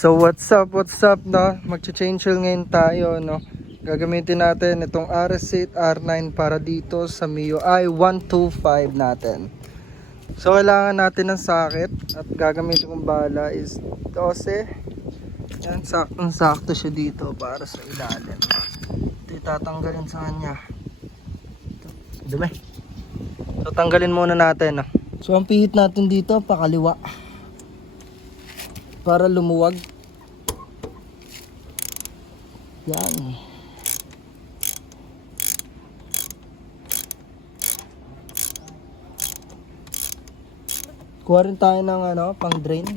So what's up no? Magcha-change oil ngayon tayo no. Gagamitin natin itong RS8 R9 para dito sa MIUI 125 natin. So kailangan natin ng socket at gagamitin kong bala is 12. Yan, saktong-sakto siya dito para sa ilalim. Ito itatanggalin sa kanya. Dumi. So tanggalin muna natin no. So ang pihit natin dito pakaliwa para lumuwag. Yan. Kuha rin tayo ng pang drain.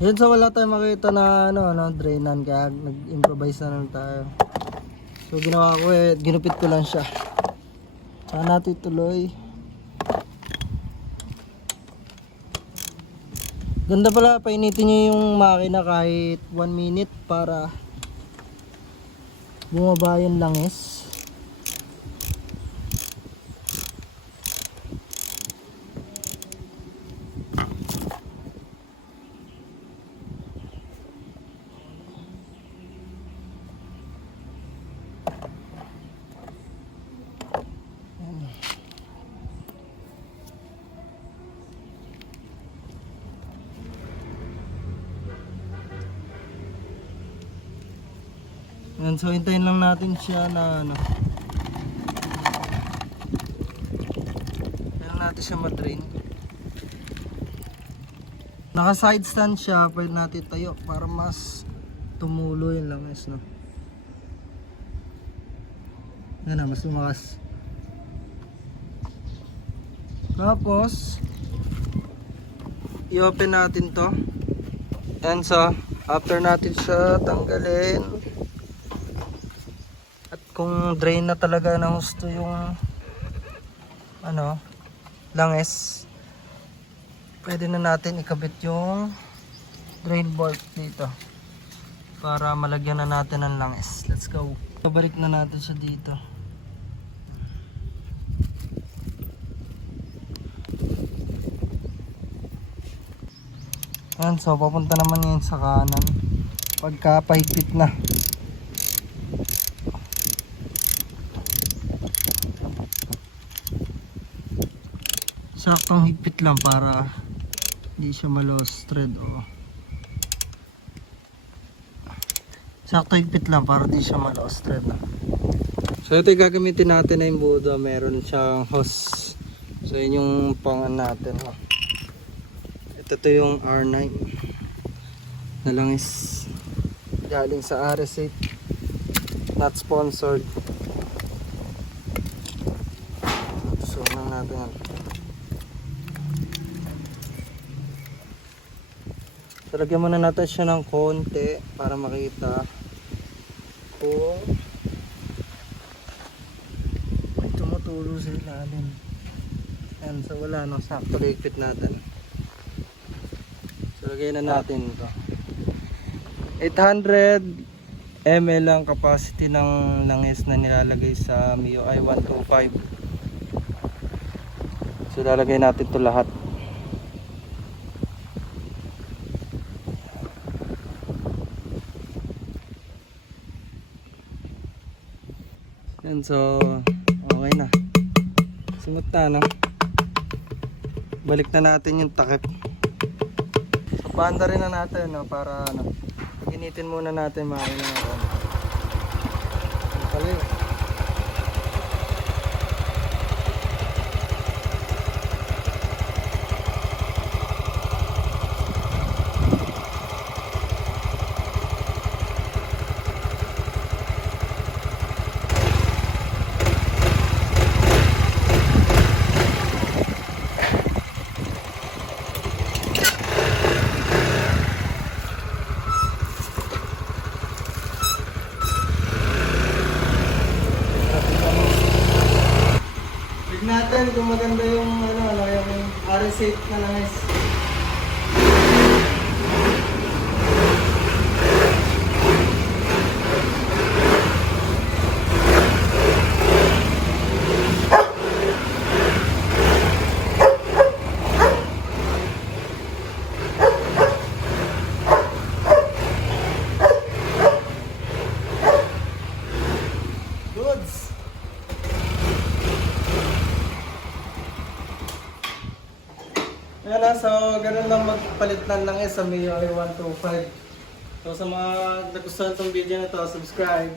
Yun, so wala tayong makita na drainan kaya nag-improvise na lang tayo. So ginawa ko ginupit ko lang siya. Saka natin tuloy. Ganda pala, painitin nyo yung makina kahit 1 minute para bumaba yung langis. Yan, so hintayin lang natin siya na hintayin natin siya ma-drain. Naka side stand siya, pwede natin tayo para mas tumulo yung langis no. Yan na, mas lumakas. Tapos i-open natin to. And so after natin siya tanggalin, at kung drain na talaga ng husto yung langis, pwede na natin ikabit yung drain bolt dito para malagyan na natin ng langis. Let's go. Babalik na natin siya dito. Yan, so papunta naman yun sa kanan pagka pahigpit na. Saktong higpit lang para hindi siya ma-lost thread saktong higpit lang para hindi siya ma-lost thread na. So ito yung gagamitin natin na yung budo, meron siyang hose. So yun yung pangan natin Ito yung R9 na langis galing sa RS8, not sponsored. So natin so lagyan muna natin siya ng konti para makita kung may tumutulo sa ilalim. And so wala sakto ligpit natin. So lagyan na natin ito. 800 ml ang capacity ng langis na nilalagay sa MIUI 125. So lalagay natin ito lahat. Yan, so okay na. Simot na balik na natin yung takip. So paanda rin na natin para paginitin muna natin makina natin. Pala yun. Natin kung maganda yung yung RS8 na langis. Ayan na, so ganun lang magpalitan ng sa MIUI 125. So sa mga nagustuhan itong video na to, subscribe.